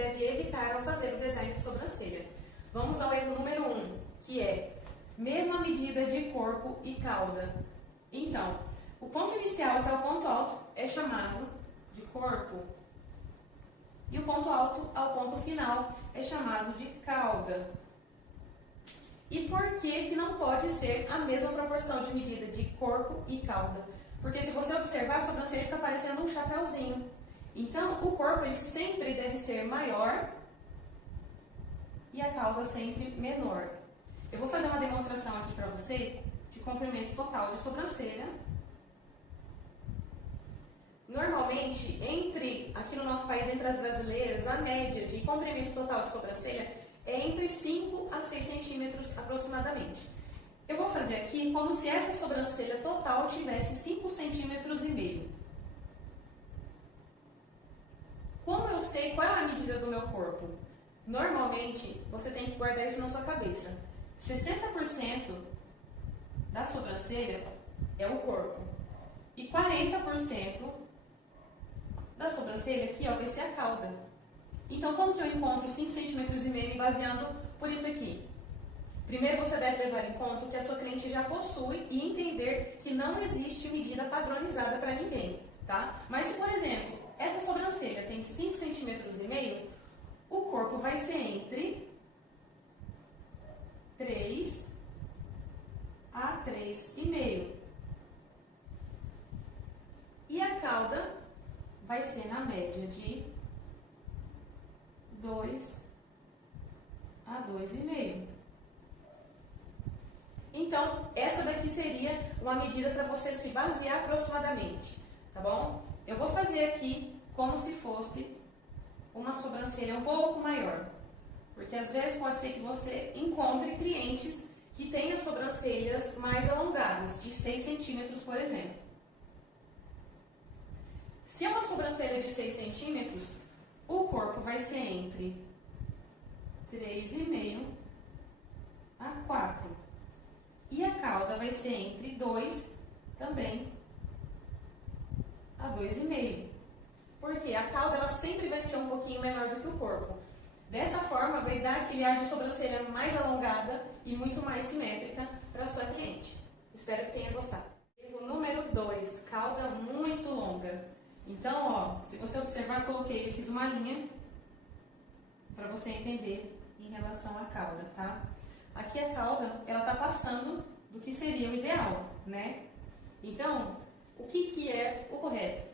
deve evitar ao fazer o design de sobrancelha. Vamos ao erro número 1, que é mesma medida de corpo e cauda. Então, o ponto inicial até o ponto alto é chamado de corpo e o ponto alto ao ponto final é chamado de cauda. E por que não pode ser a mesma proporção de medida de corpo e cauda? Porque se você observar, a sobrancelha fica parecendo um chapéuzinho. Então, o corpo ele sempre deve ser maior e a cauda sempre menor. Eu vou fazer uma demonstração aqui para você de comprimento total de sobrancelha. Normalmente, aqui no nosso país, entre as brasileiras, a média de comprimento total de sobrancelha é entre 5 a 6 centímetros aproximadamente. Eu vou fazer aqui como se essa sobrancelha total tivesse 5 centímetros e meio. Como eu sei qual é a medida do meu corpo? Normalmente, você tem que guardar isso na sua cabeça. 60% da sobrancelha é o corpo. E 40% da sobrancelha aqui, ó, vai ser a cauda. Então, como que eu encontro 5 centímetros e meio baseando por isso aqui? Primeiro, você deve levar em conta que a sua cliente já possui e entender que não existe medida padronizada para ninguém, tá? Mas se, por exemplo, essa sobrancelha tem 5 centímetros e meio, o corpo vai ser entre 3 a 3,5. E a cauda vai ser na média de 2 a 2,5. Então, essa daqui seria uma medida para você se basear aproximadamente, tá bom? Eu vou fazer aqui como se fosse uma sobrancelha um pouco maior, porque às vezes pode ser que você encontre clientes que tenham sobrancelhas mais alongadas, de 6 centímetros, por exemplo. Se é uma sobrancelha de 6 centímetros, o corpo vai ser entre 3,5 a 4. E a cauda vai ser entre 2 também a 2,5. Porque a cauda ela sempre vai ser um pouquinho menor do que o corpo. Dessa forma, vai dar aquele ar de sobrancelha mais alongada e muito mais simétrica para a sua cliente. Espero que tenha gostado. Erro número 2, cauda muito longa. Então, ó, se você observar, eu fiz uma linha para você entender em relação à cauda, tá? Aqui a cauda, ela tá passando do que seria o ideal, né? Então, o que é o correto?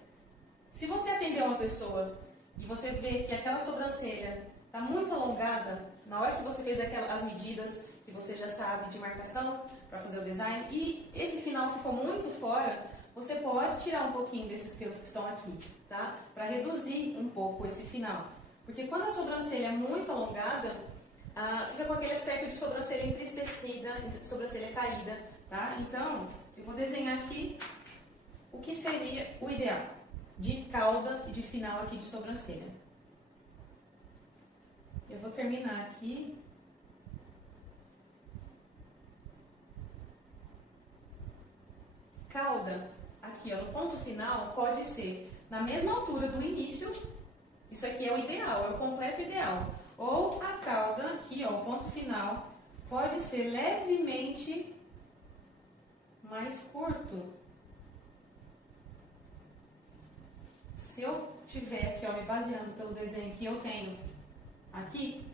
Se você atender uma pessoa e você vê que aquela sobrancelha está muito alongada, na hora que você fez as medidas que você já sabe de marcação para fazer o design, e esse final ficou muito fora, você pode tirar um pouquinho desses pelos que estão aqui, tá? Para reduzir um pouco esse final. Porque quando a sobrancelha é muito alongada, fica com aquele aspecto de sobrancelha entristecida, sobrancelha caída, tá? Então, eu vou desenhar aqui o que seria o ideal de cauda e de final aqui de sobrancelha. Eu vou terminar aqui. Cauda, aqui ó, no ponto final, pode ser na mesma altura do início, isso aqui é o ideal, é o completo ideal. Ou a cauda, aqui ó, o ponto final, pode ser levemente mais curto. Se eu tiver aqui ó, me baseando pelo desenho que eu tenho aqui,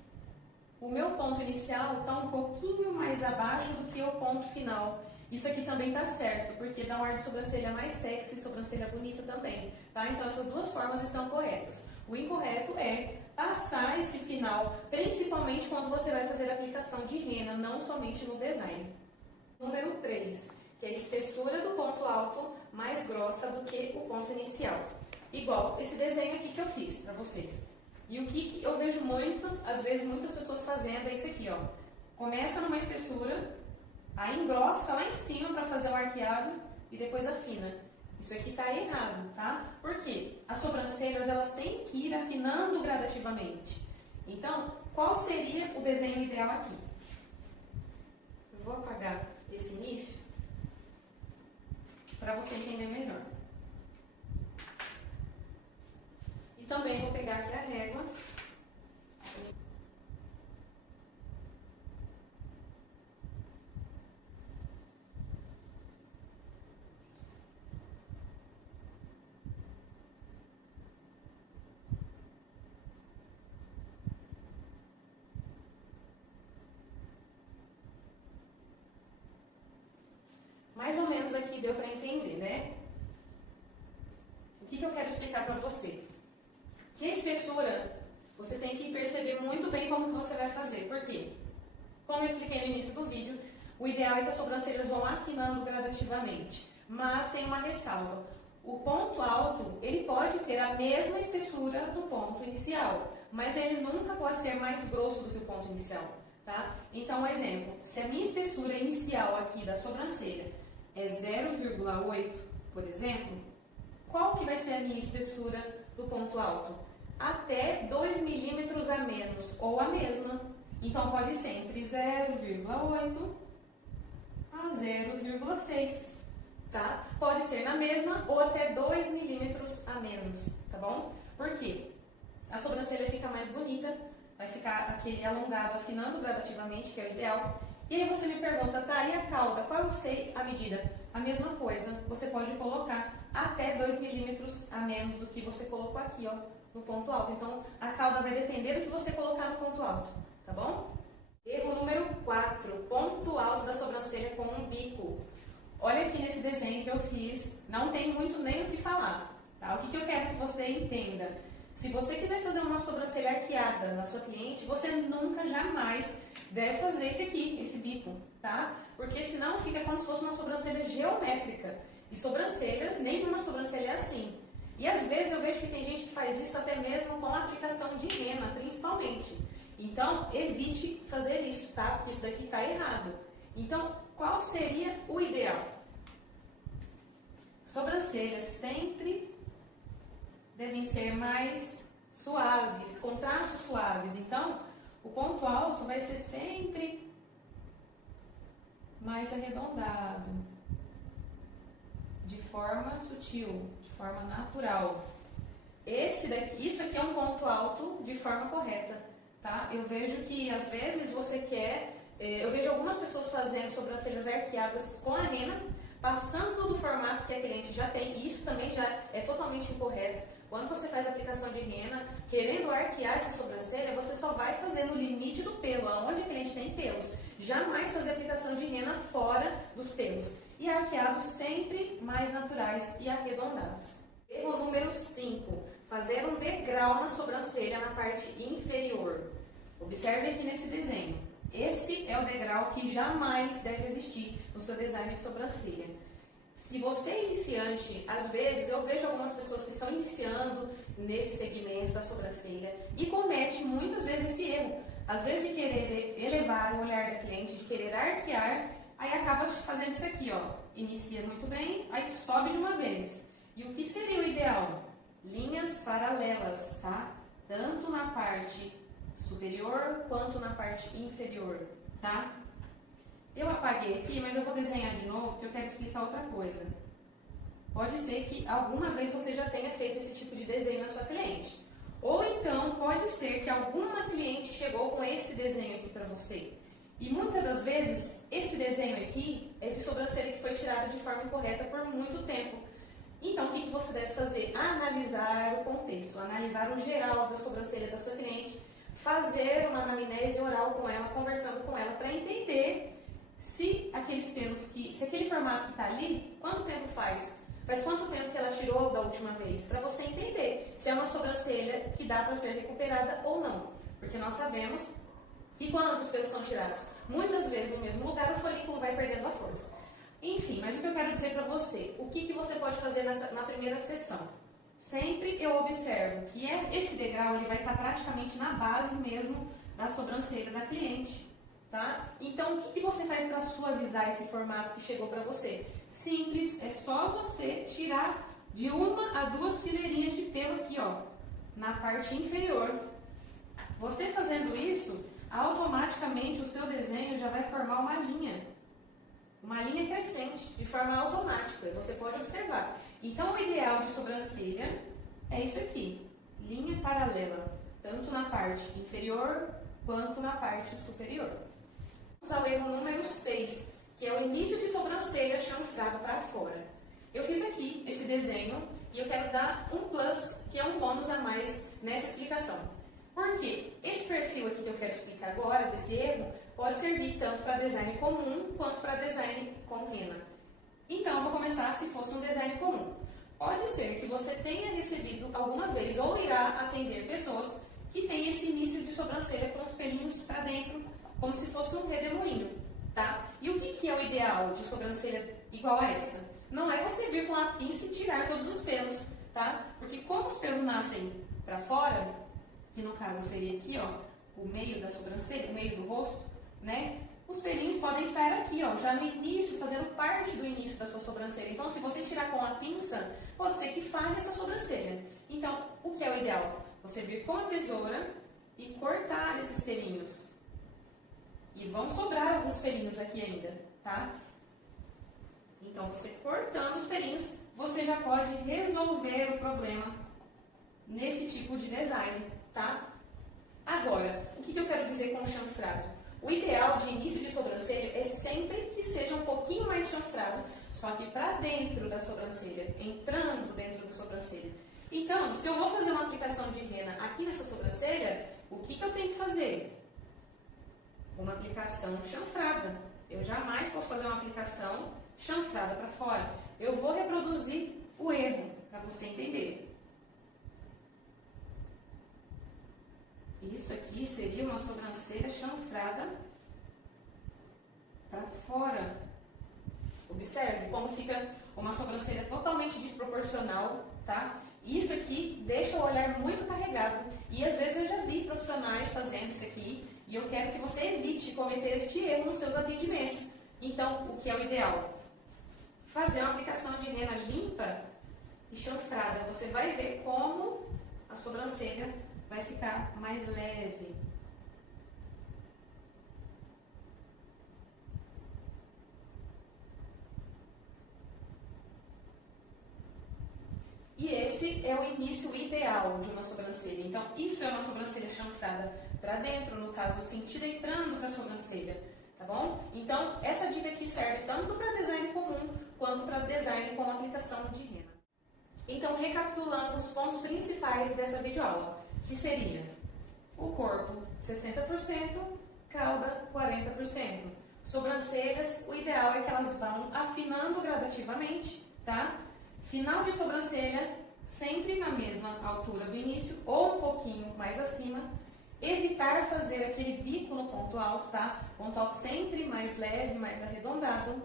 o meu ponto inicial está um pouquinho mais abaixo do que o ponto final. Isso aqui também está certo, porque dá um ar de sobrancelha mais sexy e sobrancelha bonita também, tá? Então essas duas formas estão corretas. O incorreto é passar esse final, principalmente quando você vai fazer a aplicação de rena, não somente no design. Número 3, que é a espessura do ponto alto mais grossa do que o ponto inicial. Igual esse desenho aqui que eu fiz para você. E o que eu vejo muito, às vezes muitas pessoas fazendo é isso aqui, ó. Começa numa espessura, aí engrossa lá em cima para fazer o arqueado e depois afina. Isso aqui está errado, tá? Por quê? As sobrancelhas, elas têm que ir afinando gradativamente. Então, qual seria o desenho ideal aqui? Eu vou apagar esse início para você entender melhor. E também vou pegar aqui a régua deu para entender, né? O que eu quero explicar para você? Que a espessura, você tem que perceber muito bem como que você vai fazer. Por quê? Como eu expliquei no início do vídeo, o ideal é que as sobrancelhas vão afinando gradativamente. Mas tem uma ressalva. O ponto alto, ele pode ter a mesma espessura do ponto inicial, mas ele nunca pode ser mais grosso do que o ponto inicial, tá? Então, um exemplo, se a minha espessura inicial aqui da sobrancelha é 0,8, por exemplo, qual que vai ser a minha espessura do ponto alto? Até 2 milímetros a menos, ou a mesma. Então, pode ser entre 0,8 a 0,6. Tá? Pode ser na mesma ou até 2 milímetros a menos, tá bom? Por quê? A sobrancelha fica mais bonita, vai ficar aquele alongado, afinando gradativamente, que é o ideal. E aí você me pergunta, tá, e a cauda? Qual eu sei a medida? A mesma coisa, você pode colocar até 2 milímetros a menos do que você colocou aqui, ó, no ponto alto. Então, a cauda vai depender do que você colocar no ponto alto, tá bom? Erro número 4, ponto alto da sobrancelha com um bico. Olha aqui nesse desenho que eu fiz, não tem muito nem o que falar, tá? O que eu quero que você entenda? Se você quiser fazer uma sobrancelha arqueada na sua cliente, você nunca, jamais deve fazer esse aqui, esse bico, tá? Porque senão fica como se fosse uma sobrancelha geométrica. E sobrancelhas, nenhuma sobrancelha é assim. E às vezes eu vejo que tem gente que faz isso até mesmo com a aplicação de rena, principalmente. Então, evite fazer isso, tá? Porque isso daqui está errado. Então, qual seria o ideal? Sobrancelhas sempre devem ser mais suaves, com traços suaves. Então, o ponto alto vai ser sempre mais arredondado, de forma sutil, de forma natural. Isso aqui é um ponto alto de forma correta, tá? Eu vejo que às vezes você quer, eu vejo algumas pessoas fazendo sobrancelhas arqueadas com a rena, passando do formato que a cliente já tem, e isso também já é totalmente incorreto. Quando você faz a aplicação de rena, querendo arquear essa sobrancelha, você só vai fazer no limite do pelo, aonde a cliente tem pelos. Jamais fazer aplicação de rena fora dos pelos. E arqueados sempre mais naturais e arredondados. Erro número 5. Fazer um degrau na sobrancelha na parte inferior. Observe aqui nesse desenho. Esse é o degrau que jamais deve existir no seu design de sobrancelha. Se você é iniciante, às vezes eu vejo algumas pessoas que estão iniciando nesse segmento da sobrancelha e comete muitas vezes esse erro. Às vezes de querer elevar o olhar da cliente, de querer arquear, aí acaba fazendo isso aqui, ó. Inicia muito bem, aí sobe de uma vez. E o que seria o ideal? Linhas paralelas, tá? Tanto na parte superior quanto na parte inferior, tá? Eu apaguei aqui, mas eu vou desenhar de novo porque eu quero explicar outra coisa. Pode ser que alguma vez você já tenha feito esse tipo de desenho na sua cliente. Ou então pode ser que alguma cliente chegou com esse desenho aqui para você. E muitas das vezes esse desenho aqui é de sobrancelha que foi tirada de forma incorreta por muito tempo. Então, o que você deve fazer? Analisar o contexto, analisar o geral da sobrancelha da sua cliente, fazer uma anamnese oral com ela, conversando com ela, para entender se aqueles pelos se aquele formato que está ali, quanto tempo faz? Faz quanto tempo que ela tirou da última vez? Para você entender se é uma sobrancelha que dá para ser recuperada ou não. Porque nós sabemos que quando os pelos são tirados, muitas vezes no mesmo lugar, o folículo vai perdendo a força. Enfim, mas o que eu quero dizer para você, o que você pode fazer na primeira sessão? Sempre eu observo que esse degrau ele vai estar praticamente na base mesmo da sobrancelha da cliente, tá? Então, o que você faz para suavizar esse formato que chegou para você? Simples, é só você tirar de 1 a 2 fileirinhas de pelo aqui, ó, na parte inferior. Você fazendo isso, automaticamente o seu desenho já vai formar uma linha crescente, de forma automática, você pode observar. Então, o ideal de sobrancelha é isso aqui, linha paralela, tanto na parte inferior quanto na parte superior. Vamos ao erro número 6, que é o início de sobrancelha chanfrado para fora. Eu fiz aqui esse desenho e eu quero dar um plus, que é um bônus a mais nessa explicação. Por quê? Esse perfil aqui que eu quero explicar agora, desse erro, pode servir tanto para design comum quanto para design com rena. Então, eu vou começar se fosse um design comum. Pode ser que você tenha recebido alguma vez ou irá atender pessoas que têm esse início de sobrancelha com os pelinhos para dentro, como se fosse um redemoinho, tá? E o que é o ideal de sobrancelha igual a essa? Não é você vir com a pinça e tirar todos os pelos, tá? Porque como os pelos nascem para fora, que no caso seria aqui, ó, o meio da sobrancelha, o meio do rosto, né? Os pelinhos podem estar aqui, ó, já no início, fazendo parte do início da sua sobrancelha. Então, se você tirar com a pinça, pode ser que falhe essa sobrancelha. Então, o que é o ideal? Você vir com a tesoura e cortar esses pelinhos. E vão sobrar alguns pelinhos aqui ainda, tá? Então, você cortando os pelinhos, você já pode resolver o problema nesse tipo de design, tá? Agora, o que eu quero dizer com o chanfrado? O ideal de início de sobrancelha é sempre que seja um pouquinho mais chanfrado, só que para dentro da sobrancelha, entrando dentro da sobrancelha. Então, se eu vou fazer uma aplicação de rena aqui nessa sobrancelha, o que eu tenho que fazer? Uma aplicação chanfrada. Eu jamais posso fazer uma aplicação chanfrada para fora. Eu vou reproduzir o erro, para você entender. Isso aqui seria uma sobrancelha chanfrada para fora. Observe como fica uma sobrancelha totalmente desproporcional, tá? Isso aqui deixa o olhar muito carregado. E às vezes eu já vi profissionais fazendo isso aqui e eu quero que você evite cometer este erro nos seus atendimentos. Então, o que é o ideal? Fazer uma aplicação de rena limpa e chanfrada. Você vai ver como a sobrancelha vai ficar mais leve. E esse é o início ideal de uma sobrancelha. Então, isso é uma sobrancelha chanfrada para dentro, no caso, o sentido entrando para a sobrancelha, tá bom? Então, essa dica aqui serve tanto para design comum, quanto para design com aplicação de rena. Então, recapitulando os pontos principais dessa videoaula, que seria o corpo 60%, cauda 40%. Sobrancelhas, o ideal é que elas vão afinando gradativamente, tá? Final de sobrancelha, sempre na mesma altura do início, ou um pouquinho mais acima. Evitar fazer aquele bico no ponto alto, tá? Ponto alto sempre mais leve, mais arredondado.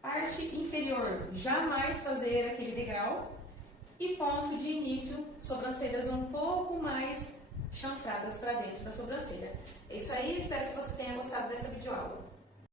Parte inferior, jamais fazer aquele degrau. E ponto de início, sobrancelhas um pouco mais chanfradas para dentro da sobrancelha. É isso aí, espero que você tenha gostado dessa videoaula.